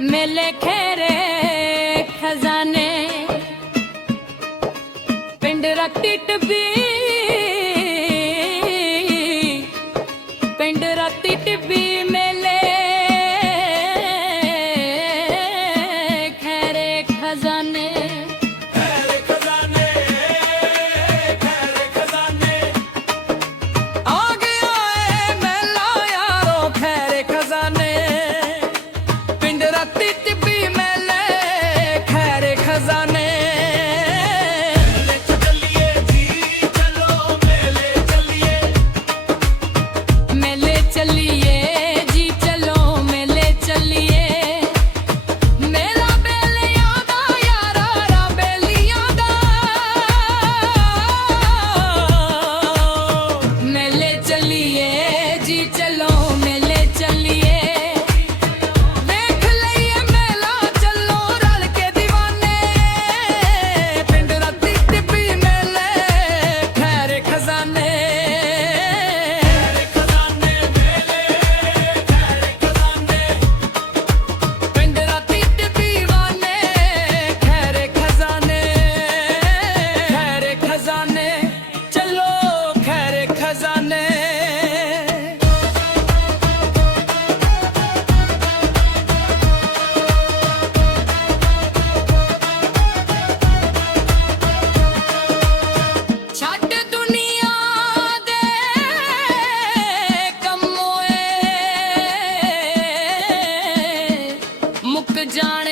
मेले खेरे खजाने पिंड रत्ती टिब्बी पिंड रत्ती टिब्बी मेले खेरे खजाने आ गया है मेला यारो खेरे खजाने पिंड रत्ती टिब्बी मेले खेरे खजाने मेले चलिए जी चलो मेले चलिए मेला बेलियां दा यारा रा बेलियां दा मेले चलिए जी चलो मेले चलिए देख लइए मेला चलो रल के दीवाने पिंड रत्ती टिब्बी मेले खैरे खजाने पिंड रत्ती टिब्बी वाने खैरे खजाने चलो खैरे खजाने ਛੱਡ ਦੁਨੀਆ ਦੇ ਕੰਮੋਏ ਮੁੱਕ ਜਾਣੇ